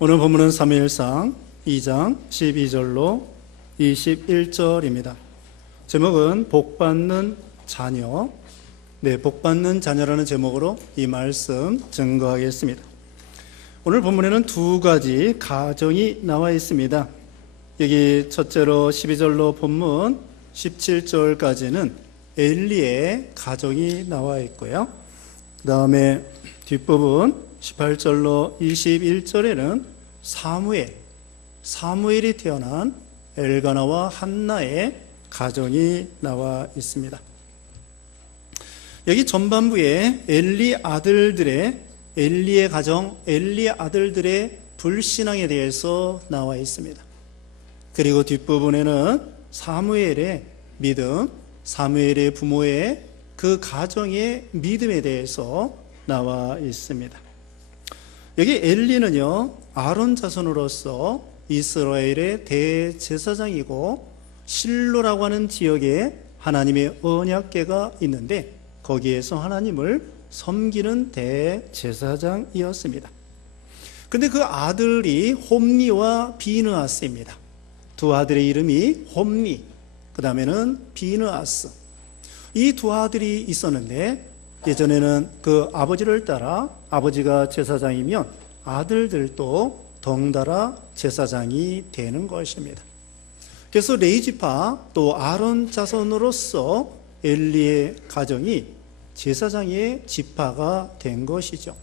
오늘 본문은 사무엘상 2장 12절로 21절입니다. 제목은 복받는 자녀. 복받는 자녀라는 제목으로 이 말씀 증거하겠습니다. 오늘 본문에는 두 가지 가정이 나와 있습니다. 여기 첫째로 12절로 본문 17절까지는 엘리의 가정이 나와 있고요. 그 다음에 뒷부분 18절로 21절에는 사무엘이 태어난 엘가나와 한나의 가정이 나와 있습니다. 여기 전반부에 엘리의 가정, 엘리의 아들들의 불신앙에 대해서 나와 있습니다. 그리고 뒷부분에는 사무엘의 믿음, 사무엘의 부모의 그 가정의 믿음에 대해서 나와 있습니다. 여기 엘리는요, 아론 자손으로서 이스라엘의 대제사장이고 실로라고 하는 지역에 하나님의 언약궤가 있는데 거기에서 하나님을 섬기는 대제사장이었습니다. 그런데 그 아들이 홈니와 비느하스입니다. 두 아들의 이름이 홈니, 그 다음에는 비느하스. 이 두 아들이 있었는데 예전에는 그 아버지를 따라 아버지가 제사장이면 아들들도 덩달아 제사장이 되는 것입니다. 그래서 레위지파 또 아론 자손으로서 엘리의 가정이 제사장의 지파가 된 것이죠.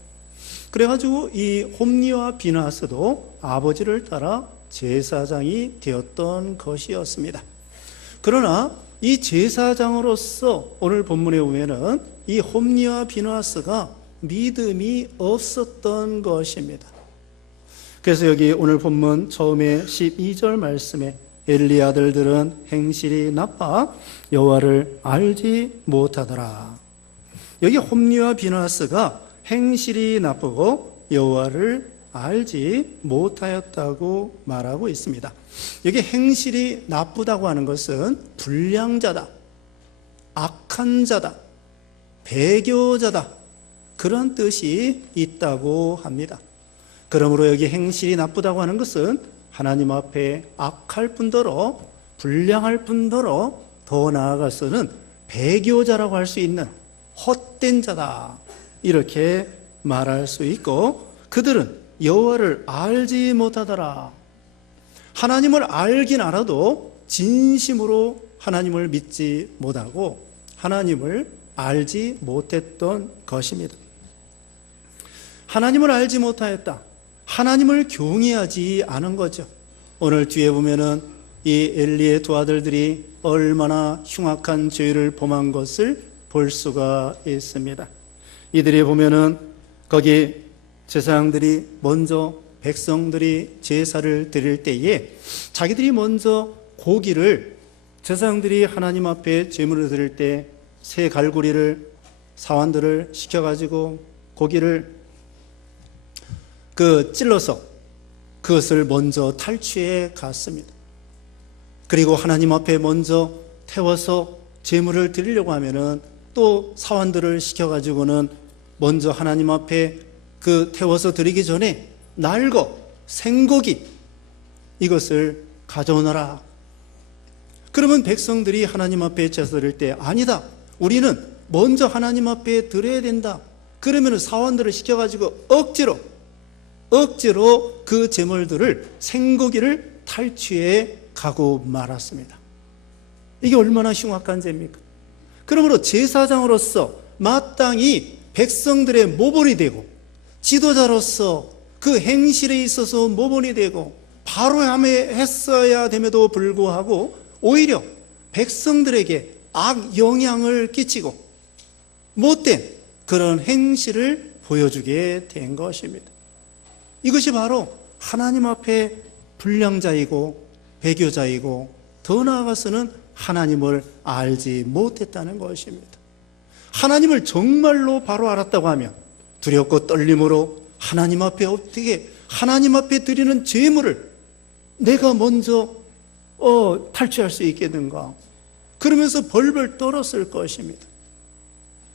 그래가지고 이 홈니와 비느하스도 아버지를 따라 제사장이 되었던 것이었습니다. 그러나 이 제사장으로서 오늘 본문에 보면은 이 홈니와 비느하스가 믿음이 없었던 것입니다. 그래서 여기 오늘 본문 처음에 12절 말씀에 엘리 아들들은 행실이 나빠 여호와를 알지 못하더라. 여기 홈니와 비느하스가 행실이 나쁘고 여호와를 알지 못하였다고 말하고 있습니다. 여기 행실이 나쁘다고 하는 것은 불량자다, 악한 자다, 배교자다, 그런 뜻이 있다고 합니다. 그러므로 여기 행실이 나쁘다고 하는 것은 하나님 앞에 악할 뿐더러 불량할 뿐더러 더 나아가서는 배교자라고 할 수 있는 헛된 자다, 이렇게 말할 수 있고, 그들은 여호와를 알지 못하더라. 하나님을 알긴 알아도 진심으로 하나님을 믿지 못하고 하나님을 알지 못했던 것입니다. 하나님을 알지 못하였다. 하나님을 경외하지 않은 거죠. 오늘 뒤에 보면은 이 엘리의 두 아들들이 얼마나 흉악한 죄를 범한 것을 볼 수가 있습니다. 이들이 보면은 거기 제사장들이 먼저 백성들이 제사를 드릴 때에 자기들이 먼저 고기를, 제사장들이 하나님 앞에 제물을 드릴 때 새 갈고리를, 사환들을 시켜가지고 고기를 찔러서 그것을 먼저 탈취해 갔습니다. 그리고 하나님 앞에 먼저 태워서 제물을 드리려고 하면은 또 사환들을 시켜가지고는 먼저 하나님 앞에 태워서 드리기 전에 날거 생고기 이것을 가져오너라. 그러면 백성들이 하나님 앞에 제사 드릴 때 아니다, 우리는 먼저 하나님 앞에 드려야 된다. 그러면 사원들을 시켜가지고 억지로 그 제물들을, 생고기를 탈취해 가고 말았습니다. 이게 얼마나 흉악한 죄입니까? 그러므로 제사장으로서 마땅히 백성들의 모본이 되고 지도자로서 그 행실에 있어서 모본이 되고 바로 했어야 됨에도 불구하고 오히려 백성들에게 악영향을 끼치고 못된 그런 행실을 보여주게 된 것입니다. 이것이 바로 하나님 앞에 불량자이고 배교자이고 더 나아가서는 하나님을 알지 못했다는 것입니다. 하나님을 정말로 바로 알았다고 하면 두렵고 떨림으로 하나님 앞에 어떻게 하나님 앞에 드리는 제물을 내가 먼저 탈취할 수 있겠는가, 그러면서 벌벌 떨었을 것입니다.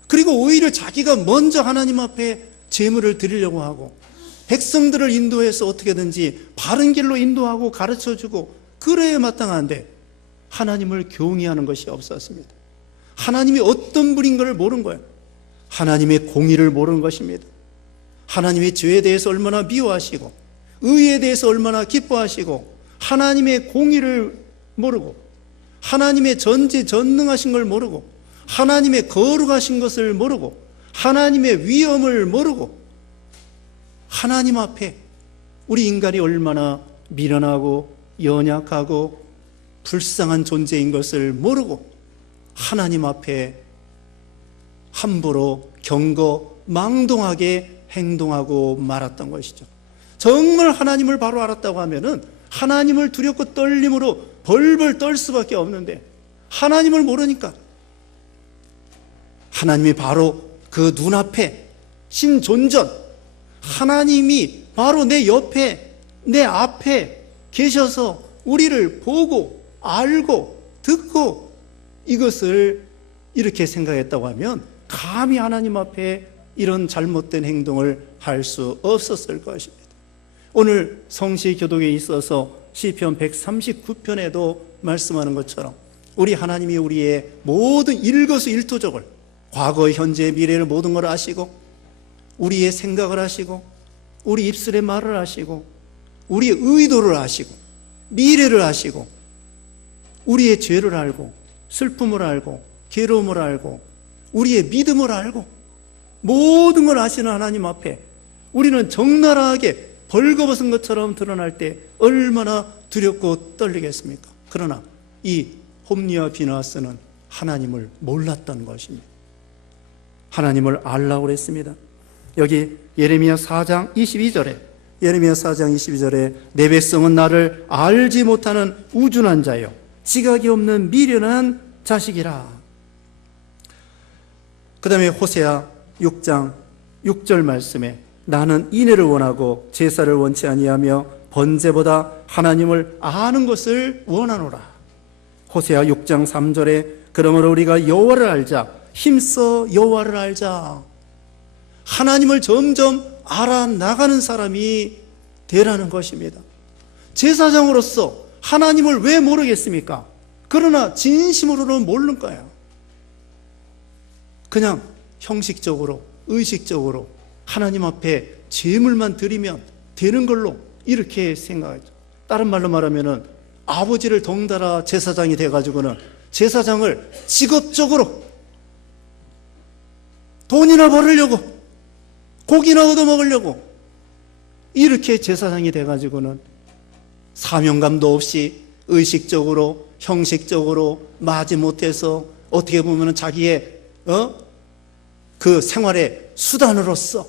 그리고 오히려 자기가 먼저 하나님 앞에 제물을 드리려고 하고 백성들을 인도해서 어떻게든지 바른 길로 인도하고 가르쳐주고 그래야 마땅한데 하나님을 경외하는 것이 없었습니다. 하나님이 어떤 분인 걸 모르는 거예요. 하나님의 공의를 모르는 것입니다. 하나님의 죄에 대해서 얼마나 미워하시고 의에 대해서 얼마나 기뻐하시고 하나님의 공의를 모르고 하나님의 전지전능하신 걸 모르고 하나님의 거룩하신 것을 모르고 하나님의 위엄을 모르고 하나님 앞에 우리 인간이 얼마나 미련하고 연약하고 불쌍한 존재인 것을 모르고 하나님 앞에 함부로 경거망동하게 행동하고 말았던 것이죠. 정말 하나님을 바로 알았다고 하면은 하나님을 두렵고 떨림으로 벌벌 떨 수밖에 없는데 하나님을 모르니까 하나님이 바로 그 눈앞에 신존전, 하나님이 바로 내 옆에 내 앞에 계셔서 우리를 보고 알고 듣고 이것을 이렇게 생각했다고 하면 감히 하나님 앞에 이런 잘못된 행동을 할 수 없었을 것입니다. 오늘 성시 교독에 있어서 시편 139편에도 말씀하는 것처럼 우리 하나님이 우리의 모든 일거수일투족을 과거, 현재, 미래를 모든 걸 아시고 우리의 생각을 아시고 우리 입술의 말을 아시고 우리의 의도를 아시고 미래를 아시고 우리의 죄를 알고 슬픔을 알고 괴로움을 알고 우리의 믿음을 알고 모든 걸 아시는 하나님 앞에 우리는 적나라하게 벌거벗은 것처럼 드러날 때 얼마나 두렵고 떨리겠습니까? 그러나 이 홈리와 비나하스는 하나님을 몰랐던 것입니다. 하나님을 알라고 그랬습니다. 여기 예레미야 4장 22절에 내 백성은 나를 알지 못하는 우둔한 자요 지각이 없는 미련한 자식이라. 그 다음에 호세아 6장 6절 말씀에 나는 인애를 원하고 제사를 원치 아니하며 번제보다 하나님을 아는 것을 원하노라. 호세아 6장 3절에 그러므로 우리가 여호와를 알자 힘써 여호와를 알자. 하나님을 점점 알아나가는 사람이 되라는 것입니다. 제사장으로서 하나님을 왜 모르겠습니까? 그러나 진심으로는 모르는 거예요. 그냥 형식적으로 의식적으로 하나님 앞에 제물만 드리면 되는 걸로 이렇게 생각하죠. 다른 말로 말하면은 아버지를 덩달아 제사장이 돼가지고는 제사장을 직업적으로 돈이나 벌으려고 고기나 얻어먹으려고 이렇게 제사장이 돼가지고는 사명감도 없이 의식적으로 형식적으로 마지못해서 어떻게 보면 자기의 그 생활의 수단으로서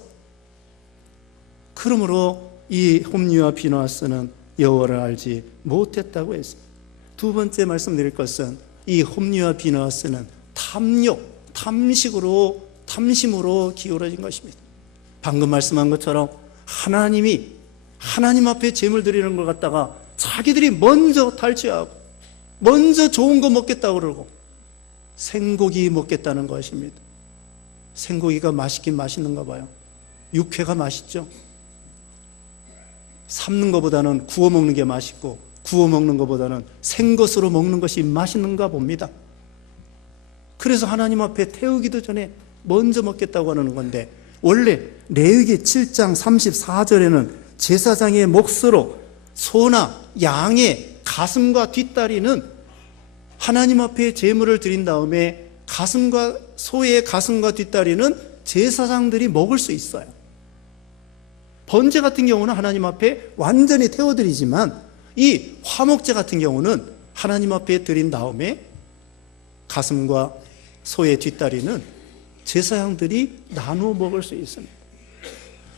그러므로 이 홈리와 비나하스는 여호와를 알지 못했다고 했습니다. 두 번째 말씀드릴 것은 이 홈리와 비나하스는 탐심으로 기울어진 것입니다. 방금 말씀한 것처럼 하나님 앞에 제물 드리는 걸 갖다가 자기들이 먼저 탈취하고 먼저 좋은 거 먹겠다고 그러고 생고기 먹겠다는 것입니다. 생고기가 맛있긴 맛있는가 봐요. 육회가 맛있죠. 삶는 것보다는 구워 먹는 게 맛있고 구워 먹는 것보다는 생것으로 먹는 것이 맛있는가 봅니다. 그래서 하나님 앞에 태우기도 전에 먼저 먹겠다고 하는 건데 원래 레위기 7장 34절에는 제사장의 몫으로 소나 양의 가슴과 뒷다리는 하나님 앞에 제물을 드린 다음에 소의 가슴과 뒷다리는 제사장들이 먹을 수 있어요. 번제 같은 경우는 하나님 앞에 완전히 태워드리지만 이 화목제 같은 경우는 하나님 앞에 드린 다음에 가슴과 소의 뒷다리는 제사장들이 나누어 먹을 수 있습니다.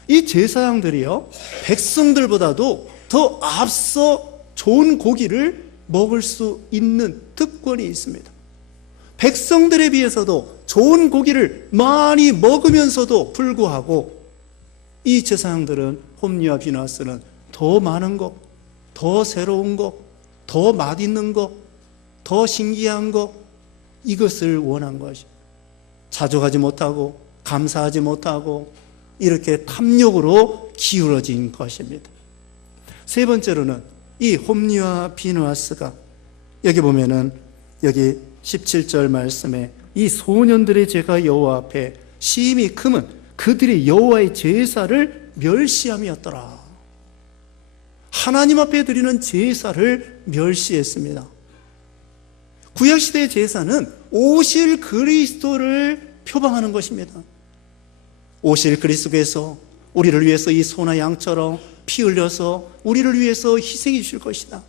이 제사장들이요 백성들보다도 더 앞서 좋은 고기를 먹을 수 있는 특권이 있습니다. 백성들에 비해서도 좋은 고기를 많이 먹으면서도 불구하고 이 제사장들은 홈리와 비나하스는 더 많은 것, 더 새로운 것, 더 맛있는 것, 더 신기한 것 이것을 원한 것입니다. 자족하지 못하고 감사하지 못하고 이렇게 탐욕으로 기울어진 것입니다. 세 번째로는 이 홈리와 비느하스가 여기 보면은 여기 17절 말씀에 이 소년들의 죄가 여호와 앞에 심히 크면 그들이 여호와의 제사를 멸시함이었더라. 하나님 앞에 드리는 제사를 멸시했습니다. 구약시대의 제사는 오실 그리스도를 표방하는 것입니다. 오실 그리스도께서 우리를 위해서 이 소나 양처럼 피 흘려서 우리를 위해서 희생해 주실 것이다.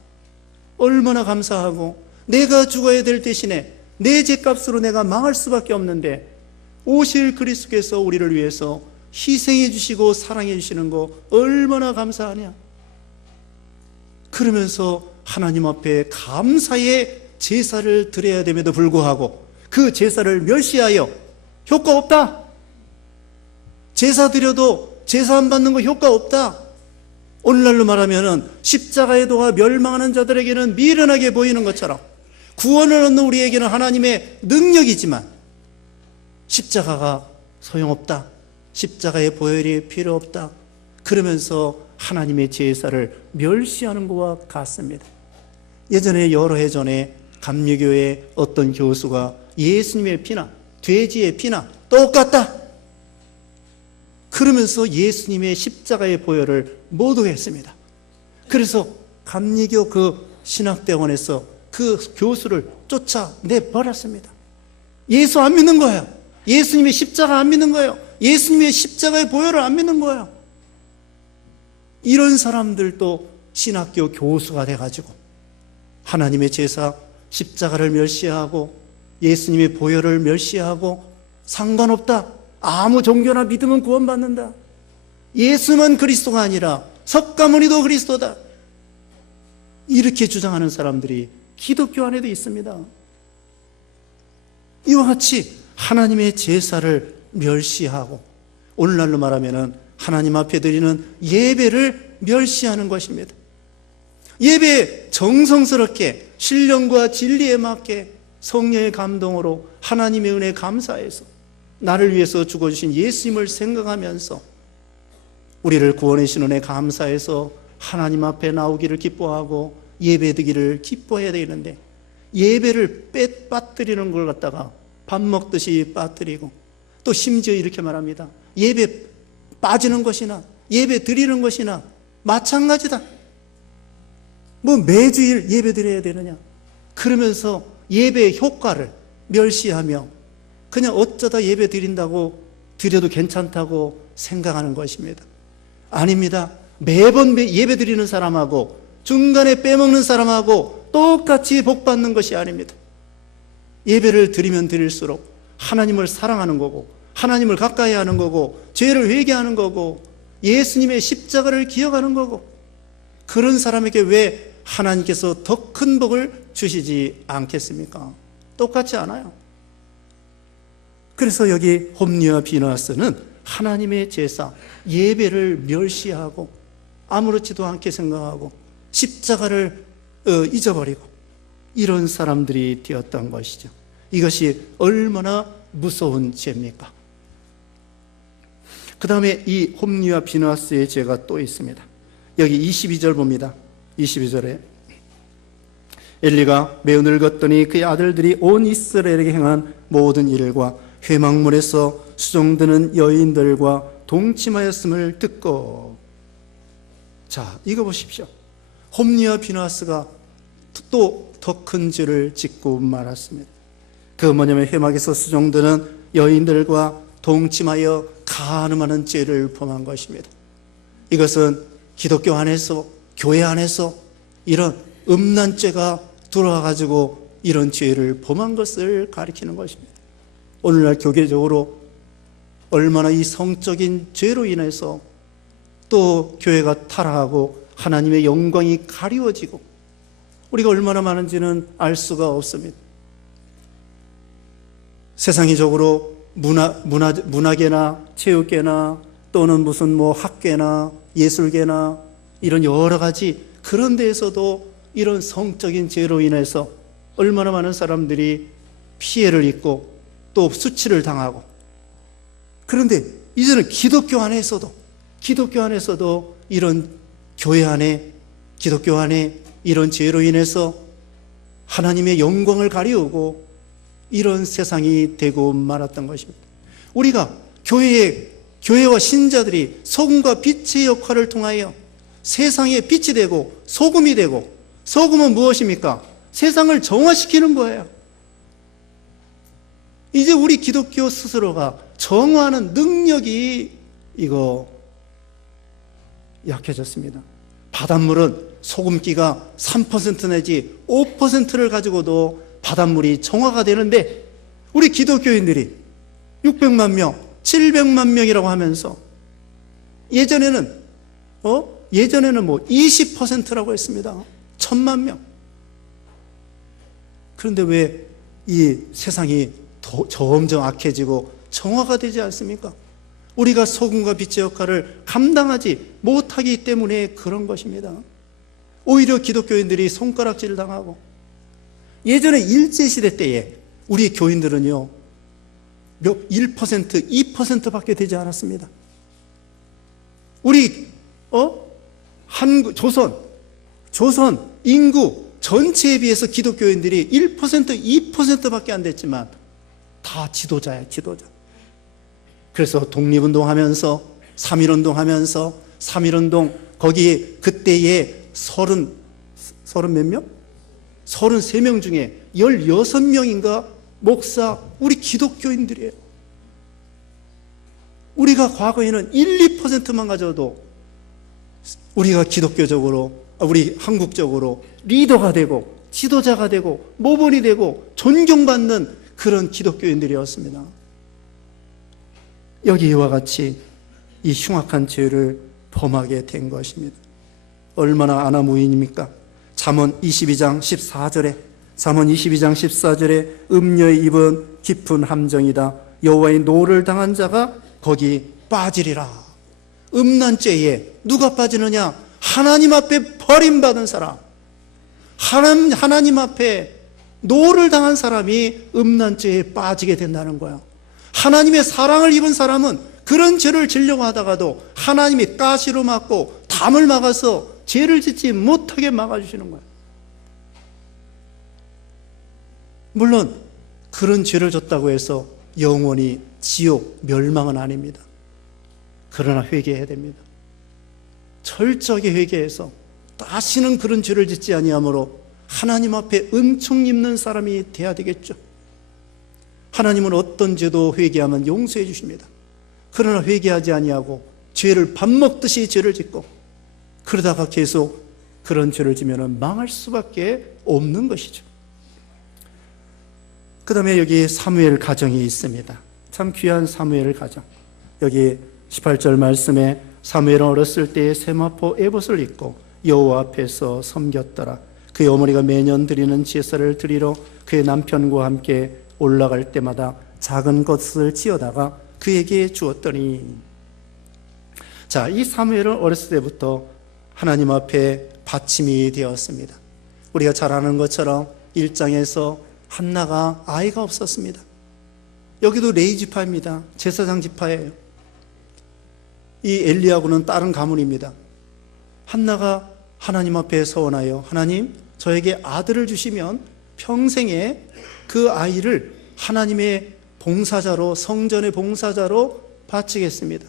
얼마나 감사하고, 내가 죽어야 될 대신에 내 죄값으로 내가 망할 수밖에 없는데 오실 그리스도께서 우리를 위해서 희생해 주시고 사랑해 주시는 거 얼마나 감사하냐. 그러면서 하나님 앞에 감사의 제사를 드려야 됨에도 불구하고 그 제사를 멸시하여 효과 없다, 제사 드려도 제사 안 받는 거 효과 없다, 오늘날로 말하면 십자가의 도가 멸망하는 자들에게는 미련하게 보이는 것처럼 구원을 얻는 우리에게는 하나님의 능력이지만 십자가가 소용없다, 십자가의 보혈이 필요 없다, 그러면서 하나님의 제사를 멸시하는 것과 같습니다. 예전에 여러 해 전에 감리교의 어떤 교수가 예수님의 피나 돼지의 피나 똑같다, 그러면서 예수님의 십자가의 보혈을 모독했습니다. 그래서 감리교 그 신학대원에서 그 교수를 쫓아내버렸습니다. 예수 안 믿는 거예요. 예수님의 십자가 안 믿는 거예요. 예수님의 십자가의 보혈을 안 믿는 거예요. 이런 사람들도 신학교 교수가 돼가지고 하나님의 제사 십자가를 멸시하고 예수님의 보혈을 멸시하고 상관없다, 아무 종교나 믿으면 구원받는다, 예수만 그리스도가 아니라 석가모니도 그리스도다, 이렇게 주장하는 사람들이 기독교 안에도 있습니다. 이와 같이 하나님의 제사를 멸시하고 오늘날로 말하면 하나님 앞에 드리는 예배를 멸시하는 것입니다. 예배 정성스럽게 신령과 진리에 맞게 성령의 감동으로 하나님의 은혜에 감사해서 나를 위해서 죽어주신 예수님을 생각하면서 우리를 구원해 주신 은혜에 감사해서 하나님 앞에 나오기를 기뻐하고 예배드기를 기뻐해야 되는데, 예배를 빠뜨리는 걸 갖다가 밥 먹듯이 빠뜨리고, 또 심지어 이렇게 말합니다. 예배 빠지는 것이나 예배 드리는 것이나 마찬가지다. 뭐 매주일 예배 드려야 되느냐, 그러면서 예배의 효과를 멸시하며 그냥 어쩌다 예배 드린다고 드려도 괜찮다고 생각하는 것입니다. 아닙니다. 매번 예배 드리는 사람하고 중간에 빼먹는 사람하고 똑같이 복 받는 것이 아닙니다. 예배를 드리면 드릴수록 하나님을 사랑하는 거고, 하나님을 가까이 하는 거고, 죄를 회개하는 거고, 예수님의 십자가를 기억하는 거고, 그런 사람에게 왜 하나님께서 더 큰 복을 주시지 않겠습니까? 똑같지 않아요. 그래서 여기 홈리와 비느하스는 하나님의 제사, 예배를 멸시하고 아무렇지도 않게 생각하고 십자가를 잊어버리고 이런 사람들이 되었던 것이죠. 이것이 얼마나 무서운 죄입니까? 그 다음에 이 홈리와 비느하스의 죄가 또 있습니다. 여기 22절 봅니다. 22절에 엘리가 매우 늙었더니 그의 아들들이 온 이스라엘에게 행한 모든 일과 회막문에서 수종드는 여인들과 동침하였음을 듣고. 자, 이거 보십시오. 홈리와 비느하스가 또 더 큰 죄를 짓고 말았습니다. 그 뭐냐면 회막에서 수종드는 여인들과 동침하여 간음하는 죄를 범한 것입니다. 이것은 기독교 안에서, 교회 안에서 이런 음란 죄가 들어와가지고 이런 죄를 범한 것을 가리키는 것입니다. 오늘날 교계적으로 얼마나 이 성적인 죄로 인해서 또 교회가 타락하고 하나님의 영광이 가리워지고 우리가 얼마나 많은지는 알 수가 없습니다. 세상적으로 문화계나 체육계나 또는 무슨 뭐 학계나 예술계나 이런 여러 가지 그런 데에서도 이런 성적인 죄로 인해서 얼마나 많은 사람들이 피해를 입고 또 수치를 당하고, 그런데 이제는 기독교 안에서도 이런 교회 안에, 기독교 안에 이런 죄로 인해서 하나님의 영광을 가리우고 이런 세상이 되고 말았던 것입니다. 우리가 교회와 신자들이 소금과 빛의 역할을 통하여 세상에 빛이 되고 소금이 되고, 소금은 무엇입니까? 세상을 정화시키는 거예요. 이제 우리 기독교 스스로가 정화하는 능력이 약해졌습니다. 바닷물은 소금기가 3% 내지 5%를 가지고도 바닷물이 정화가 되는데, 우리 기독교인들이 600만 명, 700만 명이라고 하면서 예전에는 20%라고 했습니다. 1000만 명. 그런데 왜 이 세상이 점점 악해지고 정화가 되지 않습니까? 우리가 소금과 빛의 역할을 감당하지 못하기 때문에 그런 것입니다. 오히려 기독교인들이 손가락질을 당하고, 예전에 일제시대 때에 우리 교인들은요 1%, 2%밖에 되지 않았습니다. 우리 조선 인구 전체에 비해서 기독교인들이 1%, 2%밖에 안 됐지만 다 지도자야, 지도자. 그래서 독립운동하면서 3.1운동 거기에 그때에 30 몇 명? 33명 중에 16명인가 목사, 우리 기독교인들이에요. 우리가 과거에는 1, 2%만 가져도 우리가 기독교적으로, 우리 한국적으로 리더가 되고 지도자가 되고 모범이 되고 존경받는 그런 기독교인들이었습니다. 여기 이와 같이 이 흉악한 죄를 범하게 된 것입니다. 얼마나 아나무인입니까? 잠언 22장 14절에 음녀의 입은 깊은 함정이다. 여호와의 노를 당한 자가 거기 빠지리라. 음란죄에 누가 빠지느냐? 하나님 앞에 버림받은 사람, 하나님 앞에 노를 당한 사람이 음란죄에 빠지게 된다는 거야. 하나님의 사랑을 입은 사람은 그런 죄를 지려고 하다가도 하나님이 가시로 막고 담을 막아서 죄를 짓지 못하게 막아주시는 거야. 물론 그런 죄를 졌다고 해서 영원히 지옥 멸망은 아닙니다. 그러나 회개해야 됩니다. 철저하게 회개해서 다시는 그런 죄를 짓지 아니하므로 하나님 앞에 은총 입는 사람이 돼야 되겠죠. 하나님은 어떤 죄도 회개하면 용서해 주십니다. 그러나 회개하지 아니하고 죄를 밥 먹듯이 죄를 짓고 그러다가 계속 그런 죄를 지면 망할 수밖에 없는 것이죠. 그 다음에 여기 사무엘 가정이 있습니다. 참 귀한 사무엘 가정. 여기 18절 말씀에 사무엘은 어렸을 때에 세마포 에봇을 입고 여호와 앞에서 섬겼더라. 그의 어머니가 매년 드리는 제사를 드리러 그의 남편과 함께 올라갈 때마다 작은 것을 지어다가 그에게 주었더니, 자, 이 사무엘은 어렸을 때부터 하나님 앞에 받침이 되었습니다. 우리가 잘 아는 것처럼 1장에서 한나가 아이가 없었습니다. 여기도 레위 지파입니다. 제사장 지파예요. 이 엘리야고는 다른 가문입니다. 한나가 하나님 앞에 서원하여, 하나님, 저에게 아들을 주시면 평생에 그 아이를 하나님의 봉사자로, 성전의 봉사자로 바치겠습니다.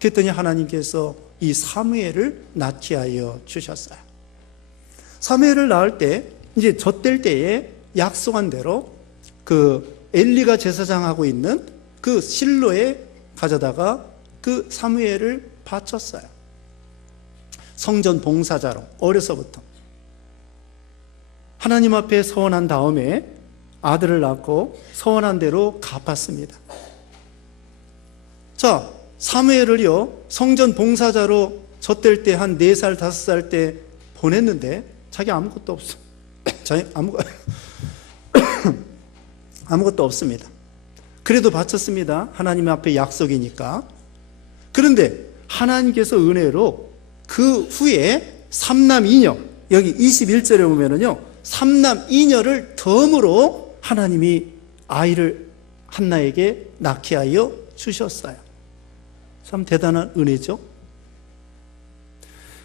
그랬더니 하나님께서 이 사무엘을 낳게 하여 주셨어요. 사무엘을 낳을 때, 이제 젖될 때에 약속한 대로 그 엘리가 제사장하고 있는 그 실로에 가져다가 그 사무엘을 바쳤어요. 성전 봉사자로 어려서부터. 하나님 앞에 서원한 다음에 아들을 낳고 서원한 대로 갚았습니다. 자, 사무엘을요 성전 봉사자로 젖될 때 한 4살 5살 때 보냈는데 자기 아무것도 없어. 자기 아무것도 없습니다. 그래도 바쳤습니다. 하나님 앞에 약속이니까. 그런데 하나님께서 은혜로 그 후에 3남 2녀, 여기 21절에 보면은요 3남 2녀를 덤으로 하나님이 아이를 한나에게 낳게 하여 주셨어요. 참 대단한 은혜죠.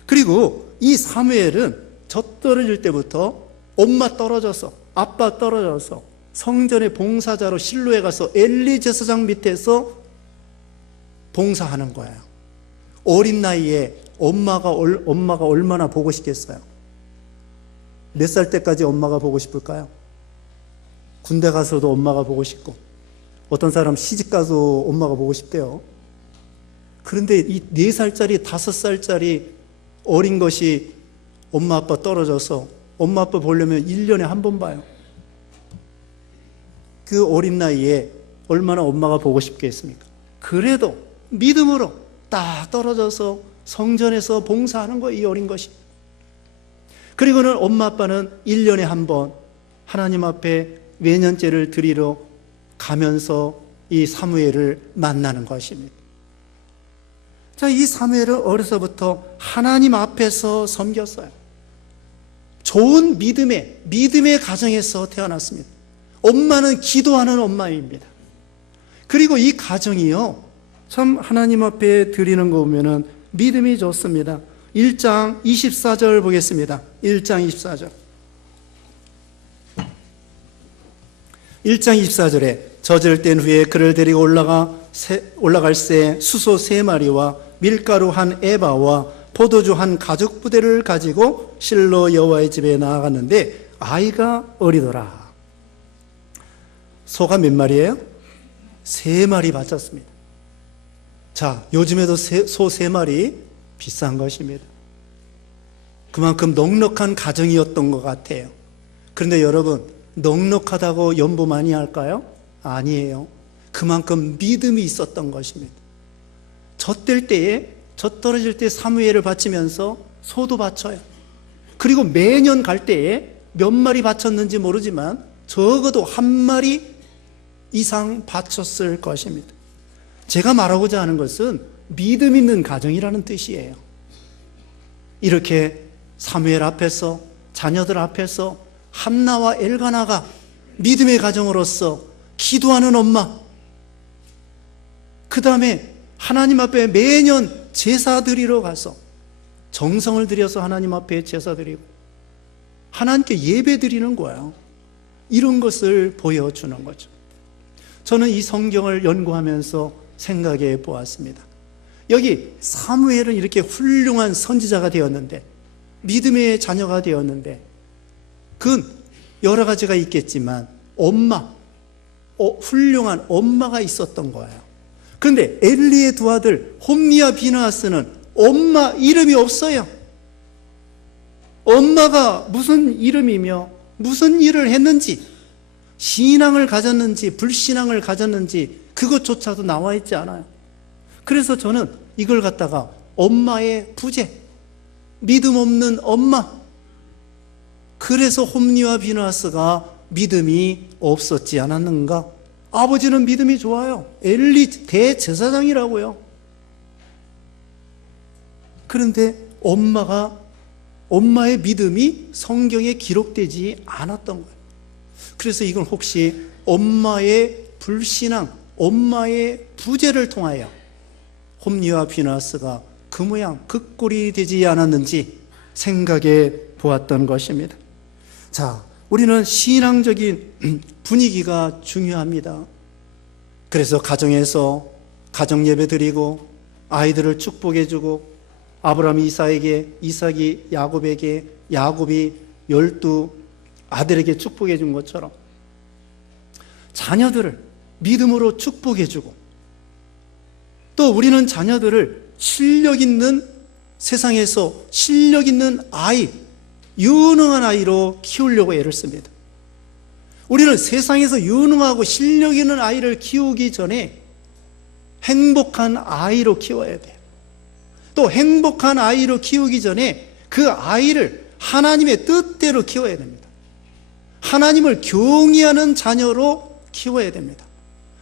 그리고 이 사무엘은 젖떨어질 때부터 엄마 떨어져서, 아빠 떨어져서 성전의 봉사자로 실로에 가서 엘리 제사장 밑에서 봉사하는 거예요. 어린 나이에 엄마가 얼마나 보고 싶겠어요? 몇 살 때까지 엄마가 보고 싶을까요? 군대 가서도 엄마가 보고 싶고, 어떤 사람 시집 가서 엄마가 보고 싶대요. 그런데 이 4살짜리, 5살짜리 어린 것이 엄마 아빠 떨어져서 엄마 아빠 보려면 1년에 한 번 봐요. 그 어린 나이에 얼마나 엄마가 보고 싶겠습니까? 그래도 믿음으로 딱 떨어져서 성전에서 봉사하는 거예요, 이 어린 것이. 그리고는 엄마 아빠는 1년에 한 번 하나님 앞에 외년제를 드리러 가면서 이 사무엘을 만나는 것입니다. 자, 이 사무엘은 어려서부터 하나님 앞에서 섬겼어요. 좋은 믿음의 가정에서 태어났습니다. 엄마는 기도하는 엄마입니다. 그리고 이 가정이요, 참 하나님 앞에 드리는 거 보면은 믿음이 좋습니다. 1장 24절 보겠습니다. 1장 24절. 1장 24절에 젖을 뗀 후에 그를 데리고 올라갈 새 수소 3마리와 밀가루 한 에바와 포도주 한 가죽 부대를 가지고 실로 여호와의 집에 나아갔는데 아이가 어리더라. 소가 몇 마리예요? 3마리 바쳤습니다. 자, 요즘에도 소 3마리 비싼 것입니다. 그만큼 넉넉한 가정이었던 것 같아요. 그런데 여러분, 넉넉하다고 연보 많이 할까요? 아니에요. 그만큼 믿음이 있었던 것입니다. 젖될 때에, 젖 떨어질 때 사무엘을 바치면서 소도 바쳐요. 그리고 매년 갈 때에 몇 마리 바쳤는지 모르지만 적어도 1마리 이상 바쳤을 것입니다. 제가 말하고자 하는 것은 믿음 있는 가정이라는 뜻이에요. 이렇게 사무엘 앞에서, 자녀들 앞에서 한나와 엘가나가 믿음의 가정으로서 기도하는 엄마, 그 다음에 하나님 앞에 매년 제사 드리러 가서 정성을 들여서 하나님 앞에 제사 드리고 하나님께 예배 드리는 거예요. 이런 것을 보여주는 거죠. 저는 이 성경을 연구하면서 생각해 보았습니다. 여기 사무엘은 이렇게 훌륭한 선지자가 되었는데, 믿음의 자녀가 되었는데, 그건 여러 가지가 있겠지만 훌륭한 엄마가 있었던 거예요. 그런데 엘리의 두 아들 홈니와 비느하스는 엄마 이름이 없어요. 엄마가 무슨 이름이며 무슨 일을 했는지, 신앙을 가졌는지 불신앙을 가졌는지 그것조차도 나와 있지 않아요. 그래서 저는 이걸 갖다가 엄마의 부재, 믿음 없는 엄마, 그래서 홈니와 비느하스가 믿음이 없었지 않았는가? 아버지는 믿음이 좋아요. 엘리 대제사장이라고요. 그런데 엄마의 믿음이 성경에 기록되지 않았던 거예요. 그래서 이건 혹시 엄마의 불신앙, 엄마의 부재를 통하여 홈니와 비느하스가 그 모양 그 꼴이 되지 않았는지 생각해 보았던 것입니다. 자, 우리는 신앙적인 분위기가 중요합니다. 그래서 가정에서 가정 예배 드리고 아이들을 축복해 주고, 아브라함이 이삭에게, 이삭이 야곱에게, 야곱이 12 아들에게 축복해 준 것처럼 자녀들을 믿음으로 축복해 주고, 또 우리는 자녀들을 실력 있는, 세상에서 실력 있는 아이, 유능한 아이로 키우려고 애를 씁니다. 우리는 세상에서 유능하고 실력 있는 아이를 키우기 전에 행복한 아이로 키워야 돼요. 또 행복한 아이로 키우기 전에 그 아이를 하나님의 뜻대로 키워야 됩니다. 하나님을 경외하는 자녀로 키워야 됩니다.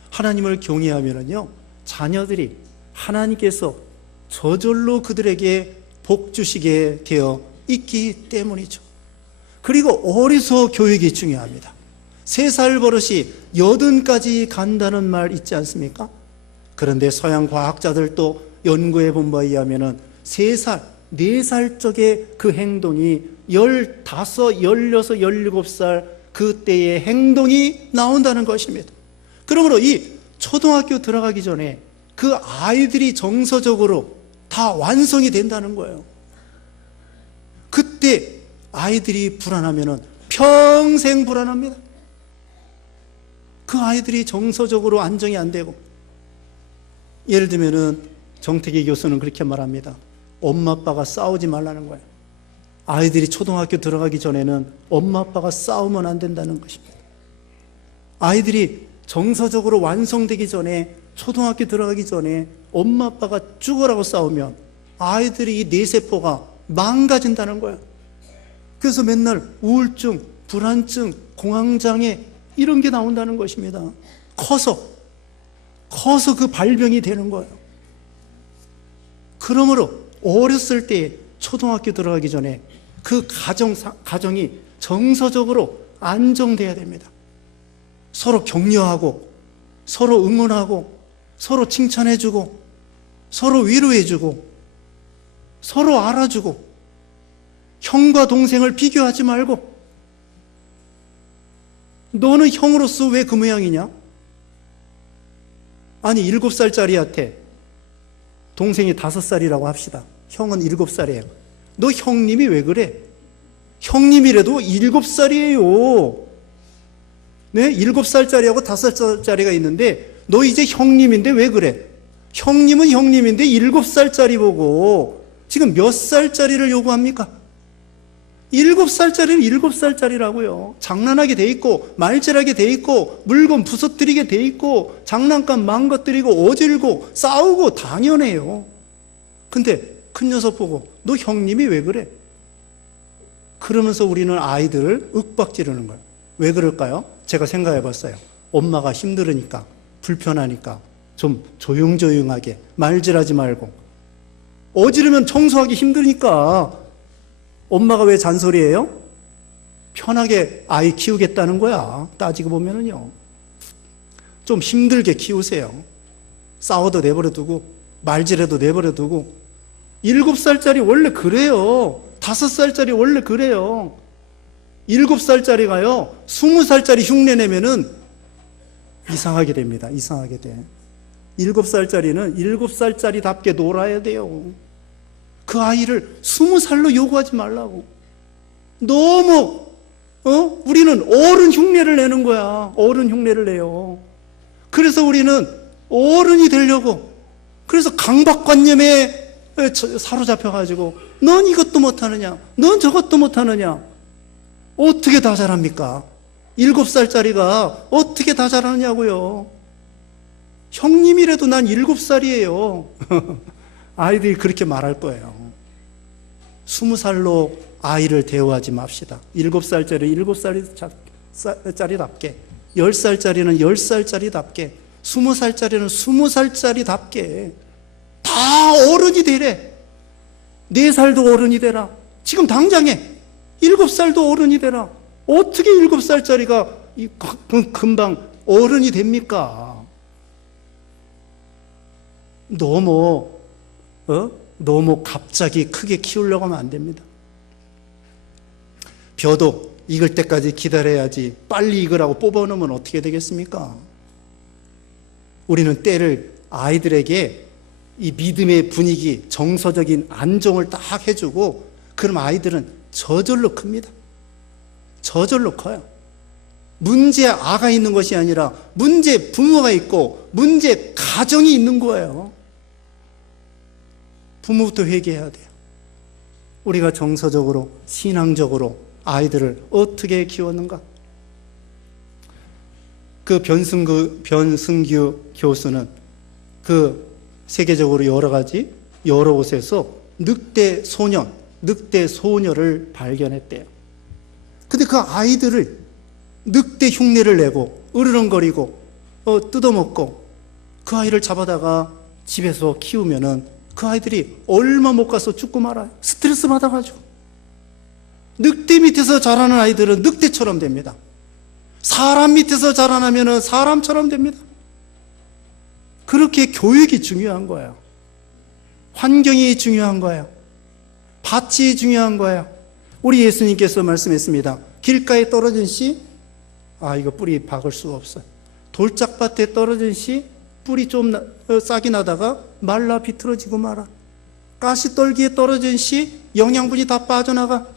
하나님을 경외하면은요, 자녀들이 하나님께서 저절로 그들에게 복 주시게 되어 있기 때문이죠. 그리고 어려서 교육이 중요합니다. 3살 버릇이 80까지 간다는 말 있지 않습니까? 그런데 서양 과학자들도 연구해 본 바에 의하면은 3살, 4살 적의 그 행동이 15, 16, 17살 그때의 행동이 나온다는 것입니다. 그러므로 이 초등학교 들어가기 전에 그 아이들이 정서적으로 다 완성이 된다는 거예요. 그때 아이들이 불안하면은 평생 불안합니다. 그 아이들이 정서적으로 안정이 안 되고, 예를 들면은 정태기 교수는 그렇게 말합니다. 엄마 아빠가 싸우지 말라는 거예요. 아이들이 초등학교 들어가기 전에는 엄마 아빠가 싸우면 안 된다는 것입니다. 아이들이 정서적으로 완성되기 전에, 초등학교 들어가기 전에 엄마 아빠가 죽으라고 싸우면 아이들이 이 뇌세포가 망가진다는 거예요. 그래서 맨날 우울증, 불안증, 공황장애 이런 게 나온다는 것입니다. 커서 그 발병이 되는 거예요. 그러므로 어렸을 때 초등학교 들어가기 전에 그 가정이 정서적으로 안정돼야 됩니다. 서로 격려하고, 서로 응원하고, 서로 칭찬해주고, 서로 위로해주고, 서로 알아주고, 형과 동생을 비교하지 말고, 너는 형으로서 왜 그 모양이냐? 아니 7살짜리한테 동생이 5살이라고 합시다. 형은 7살이에요. 너 형님이 왜 그래? 형님이라도 7살이에요. 네? 7살짜리하고 5살짜리가 있는데 너 이제 형님인데 왜 그래? 형님은 형님인데 7살짜리 보고 지금 몇 살짜리를 요구합니까? 7살짜리는 7살짜리라고요. 장난하게 돼 있고, 말질하게 돼 있고, 물건 부서뜨리게 돼 있고, 장난감 망가뜨리고, 어질고, 싸우고 당연해요. 근데 큰 녀석 보고 너 형님이 왜 그래? 그러면서 우리는 아이들을 윽박지르는 거예요. 왜 그럴까요? 제가 생각해 봤어요. 엄마가 힘들으니까, 불편하니까 좀 조용조용하게, 말질하지 말고. 어지르면 청소하기 힘드니까 엄마가 왜 잔소리해요? 편하게 아이 키우겠다는 거야. 따지고 보면은요. 좀 힘들게 키우세요. 싸워도 내버려 두고, 말질해도 내버려 두고. 7살짜리 원래 그래요. 5살짜리 원래 그래요. 7살짜리가요, 20살짜리 흉내 내면은 이상하게 됩니다. 이상하게 돼. 7살짜리는 7살짜리답게 놀아야 돼요. 그 아이를 20살로 요구하지 말라고. 너무 우리는 어른 흉내를 내는 거야. 어른 흉내를 내요. 그래서 우리는 어른이 되려고, 그래서 강박관념에 사로잡혀가지고 넌 이것도 못하느냐, 넌 저것도 못하느냐. 어떻게 다 잘합니까? 7살짜리가 어떻게 다 잘하냐고요. 형님이라도 난 7살이에요. 아이들이 그렇게 말할 거예요. 20살로 아이를 대우하지 맙시다. 7살짜리 7살짜리답게, 10살짜리는 10살짜리답게, 20살짜리는 20살짜리답게 다 어른이 되래. 4살도 어른이 되라. 지금 당장에 7살도 어른이 되라. 어떻게 7살짜리가 금방 어른이 됩니까? 너무 갑자기 크게 키우려고 하면 안 됩니다. 벼도 익을 때까지 기다려야지 빨리 익으라고 뽑아놓으면 어떻게 되겠습니까? 우리는 때를 아이들에게 이 믿음의 분위기, 정서적인 안정을 딱 해주고, 그럼 아이들은 저절로 큽니다. 저절로 커요. 문제 아가 있는 것이 아니라 문제 부모가 있고 문제 가정이 있는 거예요. 부모부터 회개해야 돼요. 우리가 정서적으로, 신앙적으로 아이들을 어떻게 키웠는가? 그 변승규 교수는 그 세계적으로 여러 곳에서 늑대 소년, 늑대 소녀를 발견했대요. 근데 그 아이들을 늑대 흉내를 내고 으르렁거리고 뜯어먹고 그 아이를 잡아다가 집에서 키우면은 그 아이들이 얼마 못 가서 죽고 말아요. 스트레스 받아가지고. 늑대 밑에서 자라는 아이들은 늑대처럼 됩니다. 사람 밑에서 자라나면은 사람처럼 됩니다. 그렇게 교육이 중요한 거예요. 환경이 중요한 거예요. 밭이 중요한 거예요. 우리 예수님께서 말씀했습니다. 길가에 떨어진 씨, 이거 뿌리 박을 수가 없어요. 돌짝밭에 떨어진 씨, 뿌리 좀 싹이 나다가 말라 비틀어지고 말아. 가시떨기에 떨어진 씨, 영양분이 다 빠져나가.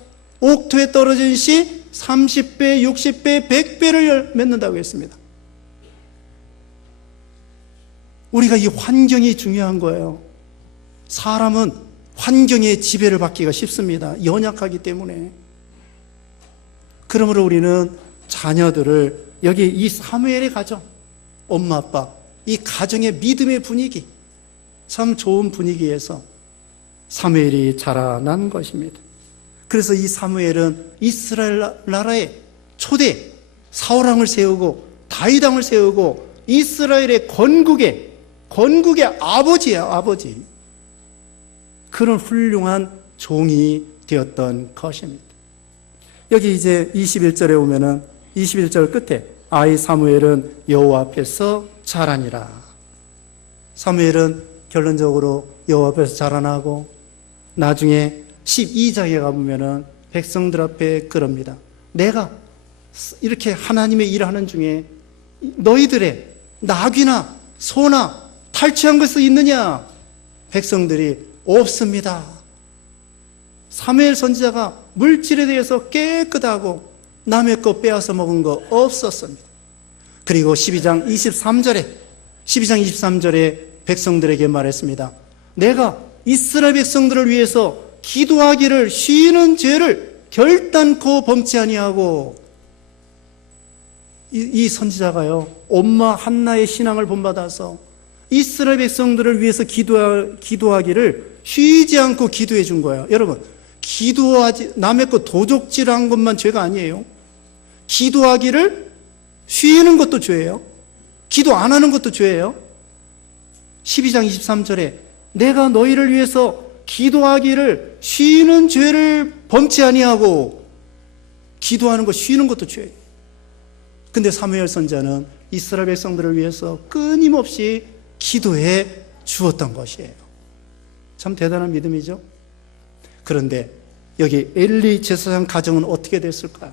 옥토에 떨어진 씨, 30배, 60배, 100배를 맺는다고 했습니다. 우리가 이 환경이 중요한 거예요. 사람은 환경에 지배를 받기가 쉽습니다. 연약하기 때문에. 그러므로 우리는 자녀들을 여기 이 사무엘의 가정, 엄마 아빠, 이 가정의 믿음의 분위기, 참 좋은 분위기에서 사무엘이 자라난 것입니다. 그래서 이 사무엘은 이스라엘 나라의 초대 사울왕을 세우고 다윗왕을 세우고 이스라엘의 건국의 아버지예요, 아버지. 그런 훌륭한 종이 되었던 것입니다. 여기 이제 21절에 오면은 21절 끝에 아이 사무엘은 여호와 앞에서 자라니라. 사무엘은 결론적으로 여호와 앞에서 자라나고 나중에 12장에 가보면은 백성들 앞에 그럽니다. 내가 이렇게 하나님의 일하는 중에 너희들의 나귀나 소나 탈취한 것이 있느냐? 백성들이 없습니다. 사무엘 선지자가 물질에 대해서 깨끗하고 남의 것 빼앗아 먹은 거 없었습니다. 그리고 12장 23절에 백성들에게 말했습니다. 내가 이스라엘 백성들을 위해서 기도하기를 쉬는 죄를 결단코 범치 아니하고, 이 선지자가요, 엄마 한나의 신앙을 본받아서 이스라엘 백성들을 위해서 기도하기를 쉬지 않고 기도해 준 거예요. 여러분, 기도하지, 남의 것 도적질한 것만 죄가 아니에요. 기도하기를 쉬는 것도 죄예요. 기도 안 하는 것도 죄예요. 12장 23절에 내가 너희를 위해서 기도하기를 쉬는 죄를 범치 아니하고, 기도하는 거 쉬는 것도 죄예요. 근데 사무엘 선지자는 이스라엘 백성들을 위해서 끊임없이 기도해 주었던 것이에요. 참 대단한 믿음이죠. 그런데 여기 엘리 제사장 가정은 어떻게 됐을까요?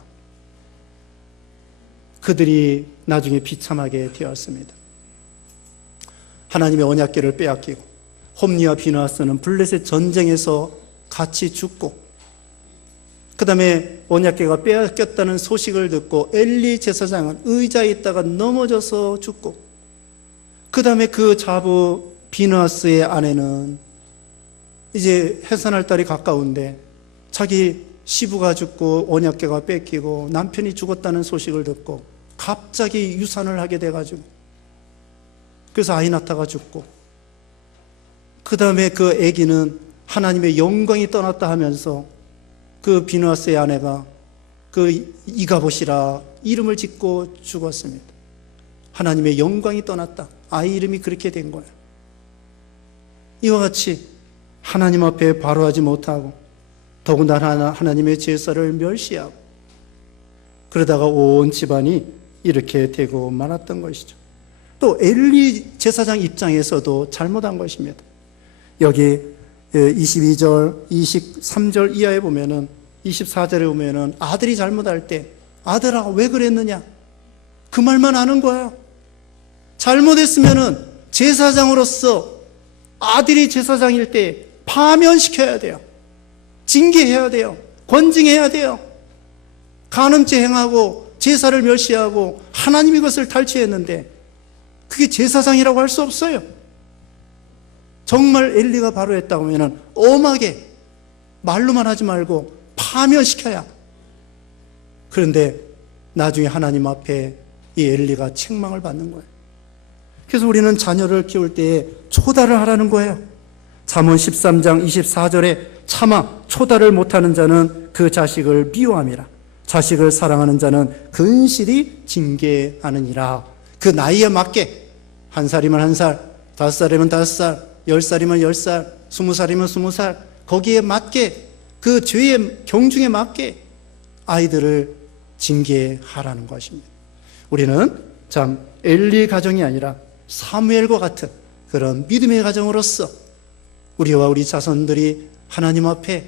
그들이 나중에 비참하게 되었습니다. 하나님의 언약궤를 빼앗기고 홈리와 비느하스는 블레셋 전쟁에서 같이 죽고, 그 다음에 언약궤가 빼앗겼다는 소식을 듣고 엘리 제사장은 의자에 있다가 넘어져서 죽고, 그 다음에 그 자부 비느하스의 아내는 이제 해산할 달이 가까운데 자기 시부가 죽고 언약궤가 뺏기고 남편이 죽었다는 소식을 듣고 갑자기 유산을 하게 돼가지고, 그래서 아이나타가 죽고, 그 다음에 그 아기는 하나님의 영광이 떠났다 하면서 그 비느하스의 아내가 그 이가봇이라 이름을 짓고 죽었습니다. 하나님의 영광이 떠났다. 아이 이름이 그렇게 된 거예요. 이와 같이 하나님 앞에 바로하지 못하고 더군다나 하나님의 제사를 멸시하고 그러다가 온 집안이 이렇게 되고 말았던 것이죠. 또 엘리 제사장 입장에서도 잘못한 것입니다. 여기 22절, 23절 이하에 보면은, 24절에 보면은 아들이 잘못할 때 아들아 왜 그랬느냐? 그 말만 하는 거예요. 잘못했으면은 제사장으로서 아들이 제사장일 때 파면시켜야 돼요. 징계해야 돼요. 권징해야 돼요. 간음죄 행하고 제사를 멸시하고 하나님이 그것을 탈취했는데 그게 제사장이라고 할 수 없어요. 정말 엘리가 바로 했다고 하면 엄하게 말로만 하지 말고 파면시켜야. 그런데 나중에 하나님 앞에 이 엘리가 책망을 받는 거예요. 그래서 우리는 자녀를 키울 때에 초달을 하라는 거예요. 잠언 13장 24절에 차마 초달을 못하는 자는 그 자식을 미워함이라. 자식을 사랑하는 자는 근실히 징계하느니라. 그 나이에 맞게, 1살이면 1살, 5살이면 5살, 10살이면 10살, 20살이면 20살, 거기에 맞게, 그 죄의 경중에 맞게 아이들을 징계하라는 것입니다. 우리는 참 엘리 가정이 아니라 사무엘과 같은 그런 믿음의 가정으로서 우리와 우리 자손들이 하나님 앞에,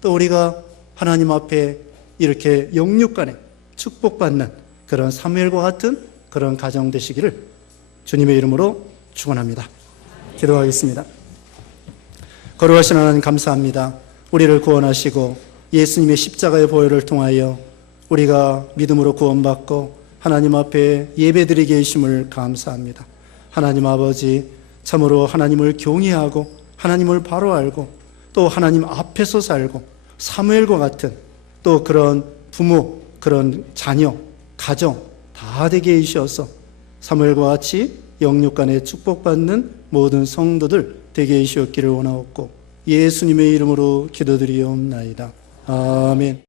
또 우리가 하나님 앞에 이렇게 영육간에 축복받는 그런 사무엘과 같은 그런 가정 되시기를 주님의 이름으로 축원합니다. 기도하겠습니다. 거룩하신 하나님, 감사합니다. 우리를 구원하시고 예수님의 십자가의 보혈을 통하여 우리가 믿음으로 구원받고 하나님 앞에 예배드리게 해주심을 감사합니다. 하나님 아버지, 참으로 하나님을 경외하고 하나님을 바로 알고 또 하나님 앞에서 살고 사무엘과 같은 또 그런 부모, 그런 자녀, 가정 다 되게 해주셔서 사무엘과 같이 영육간에 축복받는 모든 성도들 되게 해주셨기를 원하옵고 예수님의 이름으로 기도드리옵나이다. 아멘.